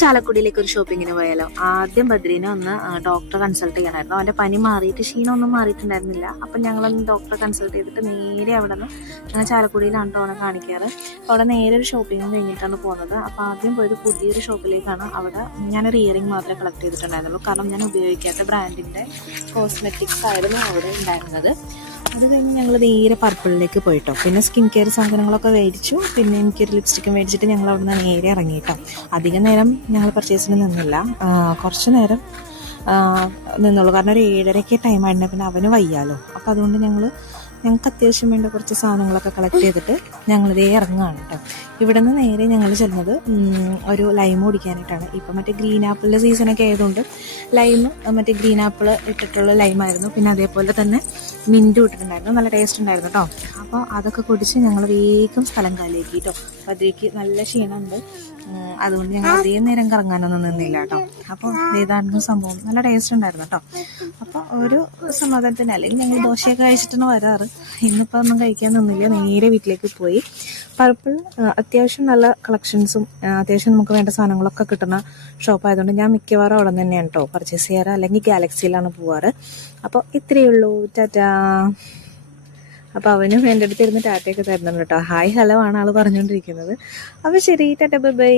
ചാലക്കുടിയിലേക്ക് ഒരു ഷോപ്പിങ്ങിന് പോയാലോ. ആദ്യം ബദ്രീനെ ഒന്ന് ഡോക്ടറെ കൺസൾട്ട് ചെയ്യണമായിരുന്നു. അവൻ്റെ പനി മാറിയിട്ട് ക്ഷീണമൊന്നും മാറിയിട്ടുണ്ടായിരുന്നില്ല. അപ്പം ഞങ്ങളൊന്ന് ഡോക്ടറെ കൺസൾട്ട് ചെയ്തിട്ട് നേരെ അവിടെ നിന്ന് ഞങ്ങൾ ചാലക്കുടിയിലാണ് അവനെ കാണിക്കാറ്. അപ്പോൾ അവിടെ നേരെ ഒരു ഷോപ്പിംഗ് കഴിഞ്ഞിട്ടാണ് പോകുന്നത്. അപ്പോൾ ആദ്യം പോയത് പുതിയൊരു ഷോപ്പിലേക്കാണ്. അവിടെ ഞാനൊരു ഇയറിംഗ് മാത്രമേ കളക്ട് ചെയ്തിട്ടുണ്ടായിരുന്നുള്ളൂ. കാരണം ഞാൻ ഉപയോഗിക്കാത്ത ബ്രാൻഡിൻ്റെ കോസ്മെറ്റിക്സ് ആയിരുന്നു അവിടെ ഉണ്ടായിരുന്നത്. അത് കഴിഞ്ഞ് ഞങ്ങൾ നേരെ പർപ്പിളിലേക്ക് പോയിട്ടോ. പിന്നെ സ്കിൻ കെയർ സാധനങ്ങളൊക്കെ മേടിച്ചു. പിന്നെ എനിക്കൊരു ലിപ്സ്റ്റിക്കും മേടിച്ചിട്ട് ഞങ്ങൾ അവിടെ നിന്ന് നേരെ ഇറങ്ങിയിട്ടോ. അധികം നേരം ഞങ്ങൾ പർച്ചേസിന് നിന്നില്ല, കുറച്ച് നേരം നിന്നുള്ളൂ. കാരണം ഒരു 7:30 ടൈം ആയിരുന്നു. പിന്നെ അവന് വയ്യാലോ. അപ്പോൾ അതുകൊണ്ട് ഞങ്ങൾക്ക് അത്യാവശ്യം വേണ്ട കുറച്ച് സാധനങ്ങളൊക്കെ കളക്ട് ചെയ്തിട്ട് ഞങ്ങളിതേ ഇറങ്ങുകയാണ് കേട്ടോ. ഇവിടെ നിന്ന് നേരെ ഞങ്ങൾ ചെല്ലുന്നത് ഒരു ലൈം കുടിക്കാനായിട്ടാണ്. ഇപ്പം മറ്റേ ഗ്രീൻ ആപ്പിളിൻ്റെ സീസണൊക്കെ ആയതുകൊണ്ട് ലൈം മറ്റേ ഗ്രീൻ ആപ്പിൾ ഇട്ടിട്ടുള്ള ലൈമായിരുന്നു. പിന്നെ അതേപോലെ തന്നെ മിൻറ്റും ഇട്ടിട്ടുണ്ടായിരുന്നു. നല്ല ടേസ്റ്റ് ഉണ്ടായിരുന്നു കേട്ടോ. അപ്പോൾ അതൊക്കെ കുടിച്ച് ഞങ്ങൾ വേഗം സ്ഥലം കാലിയാക്കി കേട്ടോ. അപ്പോൾ അതിലേക്ക് നല്ല ക്ഷീണമുണ്ട്. അതുകൊണ്ട് ഞങ്ങൾ അധികം നേരം കറങ്ങാനൊന്നും നിന്നില്ല കേട്ടോ. അപ്പോൾ ഏതാണ്ട് സംഭവം നല്ല ടേസ്റ്റ് ഉണ്ടായിരുന്നു കേട്ടോ. അപ്പോൾ ഒരു സമാധാനത്തിന്, അല്ലെങ്കിൽ ഞങ്ങൾ ദോശയൊക്കെ കഴിച്ചിട്ടാണ് വരാറ്. ഇന്നിപ്പോൾ ഒന്നും കഴിക്കാൻ നിന്നില്ല, നേരെ വീട്ടിലേക്ക് പോയി. പർപ്പിൾ അത്യാവശ്യം നല്ല കളക്ഷൻസും അത്യാവശ്യം നമുക്ക് വേണ്ട സാധനങ്ങളൊക്കെ കിട്ടുന്ന ഷോപ്പായതുകൊണ്ട് ഞാൻ മിക്കവാറും അവിടെ തന്നെയാണ് കേട്ടോ പർച്ചേസ് ചെയ്യാറ്, അല്ലെങ്കിൽ ഗാലക്സിയിലാണ് പോവാറ്. അപ്പോൾ ഇത്രയേ ഉള്ളൂ. ടാറ്റാ. അപ്പോൾ അവനും എൻ്റെ അടുത്ത് ഇരുന്ന് ടാറ്റയൊക്കെ തരുന്നുണ്ട് കേട്ടോ. ഹായ് ഹലോ ആണ് ആൾ പറഞ്ഞുകൊണ്ടിരിക്കുന്നത്. അപ്പോൾ ശരി, ടാറ്റ, ബൈ ബൈ.